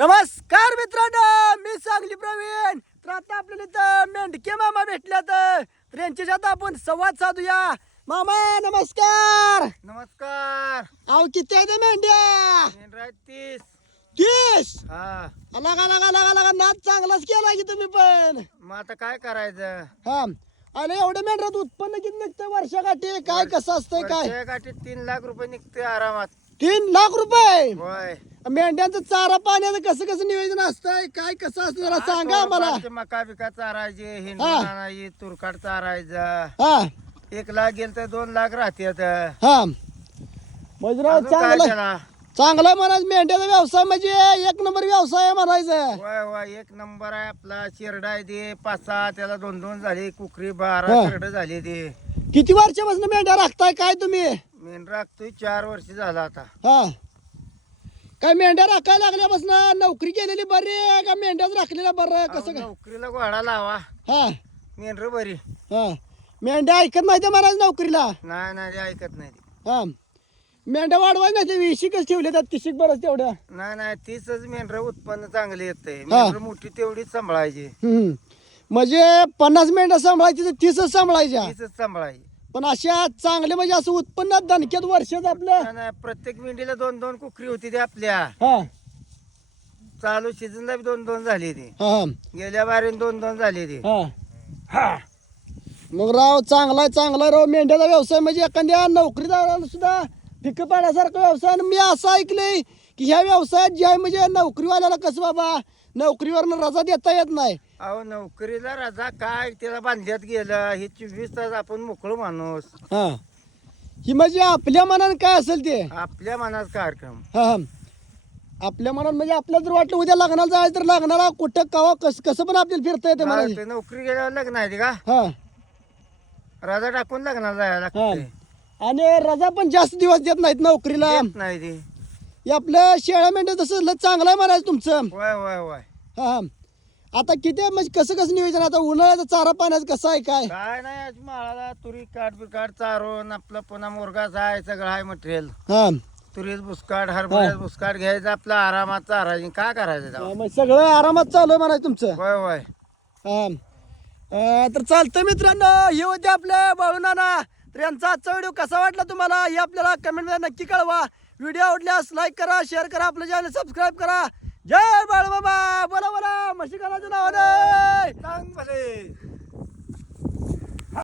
नमस्कार मित्रांनो, मी सांगली प्रवीण. तर आता आपल्याला इथं मेंढके मामा भेटल्यात, तर यांच्यात आपण संवाद साधूया. मामा नमस्कार. नमस्कार. अहो किती आहे ते मेंढ्या? 30. 30. हा, लगा लगा लगा लगा नाच चांगलाच केला की तुम्ही पण. मग आता काय करायचं? हा, अरे एवढ्या मेंढरात उत्पन्न किती निघतं वर्षाकाठी? काय कसं असतंय काय? वर्षा गाठी 3 लाख रुपये निघते आरामात. 3 लाख रुपये. होय. मेंढ्यांचं चारा पाण्याचं कसं कसं नियोजन असतंय? काय कसं असतं जरा सांगा आम्हाला. थोडंफार ते मका बिका चारायचे, हिंडून हा. आणायची, तुरकाट चारायचं. हा 1 लाख गेलं तर 2 लाख राहतात. हा मजुराव अजून काय चांगलं त्याला? चांगलं म्हणायचं. मेंढ्याचा व्यवसाय म्हणजे एक नंबर व्यवसाय आहे म्हणायचं. होय होय, 1 नंबर आहे आपला. शेरडा आहे ते 5-6, त्याला 2-2 झाले. कुकरी 12 हा. शेरड झाली ते. किती वर्षापासून मेंढ्या राखताय काय तुम्ही? मेंढ राखतोय 4 वर्ष झाला आता. हा काय मेंढ्या राखायला लागल्यापासून नोकरी केलेली बरी आहे का मेंढ्याच राखलेल्या बरं? कसं अहो, काय? नोकरीला घोडा लावा, हा मेंढर बरी. हा मेंढ्या ऐकत नाही ते म्हणायचं नोकरीला. नाही नाही, ते ऐकत नाही ती. हा मेंढ्या वाढवाय नाही ते विशिकच ठेवले त्यात तिशिक बरंच तेवढ्या. नाही नाही, तीच मेंढर उत्पन्न चांगले येते. मेंढर मोठी तेवढीच सांभाळायची. म्हणजे 50 मेंढ्या सांभाळायची तर 30च सांभाळायच्या. तीच सांभाळायची. पण अशा चांगले म्हणजे असं उत्पन्नात दणक्यात वर्षात आपलं. नाही नाही, प्रत्येक मेंढीला 2-2 कुकरी होती ती आपल्या. हा चालू सीझनला 2-2 झाली ती. हा गेल्या बारीन 2-2 झाली ती. हा मग राव चांगला राव. मेंढ्याचा व्यवसाय म्हणजे एखाद्या नोकरीदाराला सुद्धा फिकं पाण्यासारखा व्यवसाय. आणि मी असं ऐकलंय की ह्या व्यवसायात जे आहे म्हणजे नोकरीवाल्याला कसं बाबा नोकरीवरनं रजा देता येत नाही. अहो, नोकरीला रजा काय, त्याला बांधल्यात गेलं. हे 24 तास आपण मोकळं माणूस. हा ही म्हणजे आपल्या मनानं काय असेल ते. आपल्या मनात कार्यक्रम. हा आपल्या मनात म्हणजे आपल्याला जर वाटलं उद्या लग्नाला जायचं तर लग्नाला कुठं कवा कसं पण आपल्याला फिरता येते म्हणायचं. ते नोकरी गेल्यावर लग्न आहे ते का? हा रजा टाकून लग्नाला जायला हा लागते. आणि रजा पण जास्त दिवस देत नाहीत नोकरीला. देत नाही ती. हे आपलं शेळ्या मेंढ्या तसं चांगलं आहे म्हणायचं तुमचं. होय होय होय. हा आता किती म्हणजे कसं नियोजन आता उन्हाळ्याचा चारा पाण्याचं कसं आहे काय? काय नाही, आज माळाला तुरी काट बिकाट चारून आपलं पुन्हा मुरगाचा आहे, सगळं आहे मटेरियल. हा तुरीत बुसकाट, हरभऱ्यात बुसकाट घ्यायचं, आपला आरामात चारायचं. काय करायचं तेव्हा? मग सगळं आरामात चालू आहे म्हणायचं तुमचं. होय होय. हा तर चालतं मित्रांनो, हे होते आपले बाळूनाना. तर यांचा आजचा व्हिडिओ कसा वाटला तुम्हाला हे आपल्याला कमेंटमध्ये नक्की कळवा. व्हिडिओ आवडल्यास लाईक करा, शेअर करा, आपलं चॅनल सबस्क्राईब करा. जय बाळूबाबा. बोला बोला म्हशी कालाच्या नावाने. चांगले.